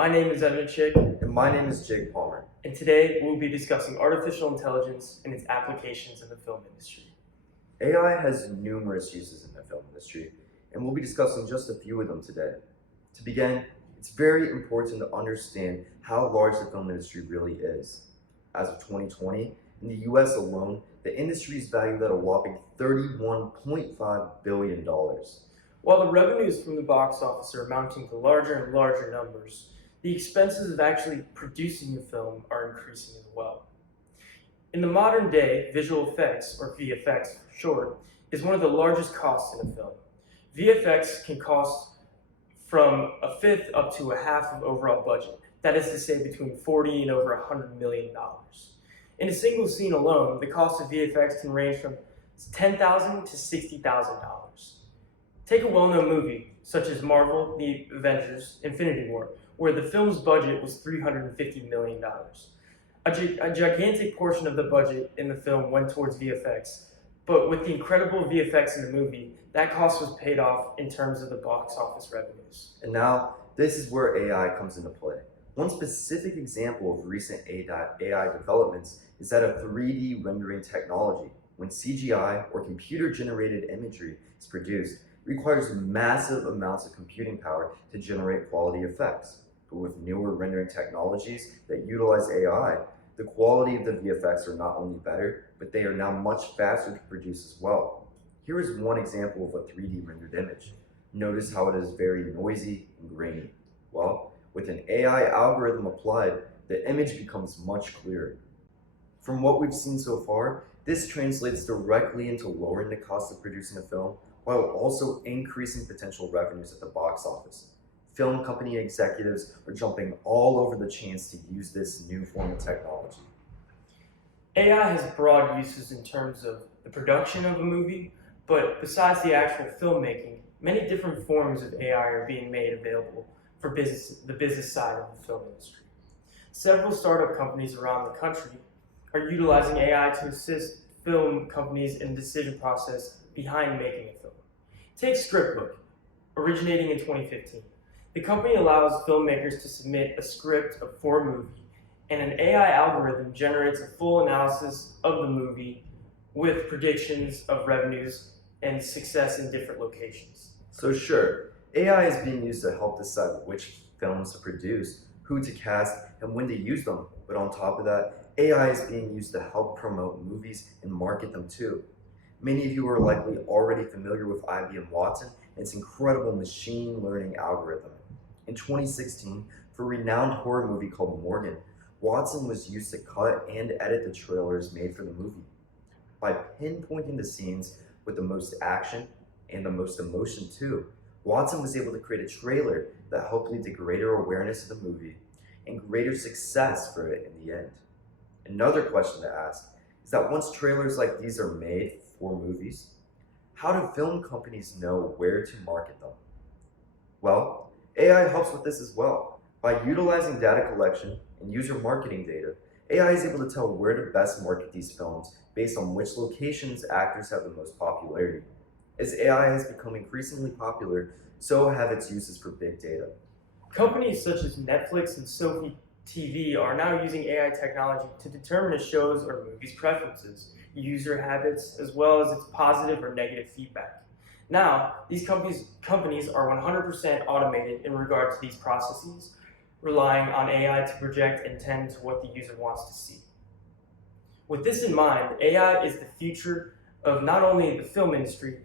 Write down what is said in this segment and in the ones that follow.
My name is Evan Chick, And my name is Jake Palmer. and today we'll be discussing artificial intelligence and its applications in the film industry. AI has numerous uses in the film industry, and we'll be discussing just a few of them today. To begin, it's very important to understand how large the film industry really is. As of 2020, in the US alone, the industry is valued at a whopping $31.5 billion. While the revenues from the box office are amounting to larger and larger numbers, the expenses of actually producing the film are increasing as well. In the modern day, visual effects, or VFX for short, is one of the largest costs in a film. VFX can cost from a fifth up to a half of overall budget. That is to say, between $40 and over $100 million. In a single scene alone, the cost of VFX can range from $10,000 to $60,000. Take a well-known movie, such as Marvel, The Avengers, Infinity War, where the film's budget was $350 million. A gigantic portion of the budget in the film went towards VFX, but with the incredible VFX in the movie, that cost was paid off in terms of the box office revenues. And now, this is where AI comes into play. One specific example of recent AI developments is that of 3D rendering technology. When CGI, or computer-generated imagery, is produced, it requires massive amounts of computing power to generate quality effects. But with newer rendering technologies that utilize AI, the quality of the VFX are not only better, but they are now much faster to produce as well. Here is one example of a 3D rendered image. Notice how it is very noisy and grainy. Well, with an AI algorithm applied, the image becomes much clearer. From what we've seen so far, this translates directly into lowering the cost of producing a film while also increasing potential revenues at the box office. Film company executives are jumping all over the chance to use this new form of technology. AI has broad uses in terms of the production of a movie, but besides the actual filmmaking, many different forms of AI are being made available for the business side of the film industry. Several startup companies around the country are utilizing AI to assist film companies in the decision process behind making a film. Take Scriptbook, originating in 2015. The company allows filmmakers to submit a script for a movie, and an AI algorithm generates a full analysis of the movie with predictions of revenues and success in different locations. So sure, AI is being used to help decide which films to produce, who to cast, and when to use them. But on top of that, AI is being used to help promote movies and market them too. Many of you are likely already familiar with IBM Watson and its incredible machine learning algorithm. In 2016, for a renowned horror movie called Morgan, Watson was used to cut and edit the trailers made for the movie. By pinpointing the scenes with the most action and the most emotion too, Watson was able to create a trailer that helped lead to greater awareness of the movie and greater success for it in the end. Another question to ask is that once trailers like these are made for movies, how do film companies know where to market them? Well, AI helps with this as well. By utilizing data collection and user marketing data, AI is able to tell where to best market these films based on which locations actors have the most popularity. As AI has become increasingly popular, so have its uses for big data. Companies such as Netflix and Sophie TV are now using AI technology to determine a show's or movie's preferences, user habits, as well as its positive or negative feedback. Now, these companies are 100% automated in regard to these processes, relying on AI to project and tend to what the user wants to see. With this in mind, AI is the future of not only the film industry,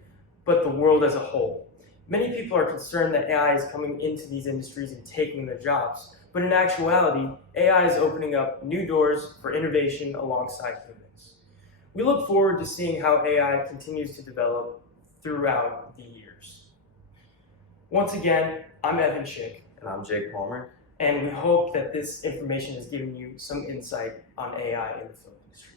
but the world as a whole. Many people are concerned that AI is coming into these industries and taking their jobs, but in actuality, AI is opening up new doors for innovation alongside humans. We look forward to seeing how AI continues to develop throughout the years. Once again, I'm Evan Chick, And I'm Jake Palmer. and we hope that this information has given you some insight on AI in the film industry.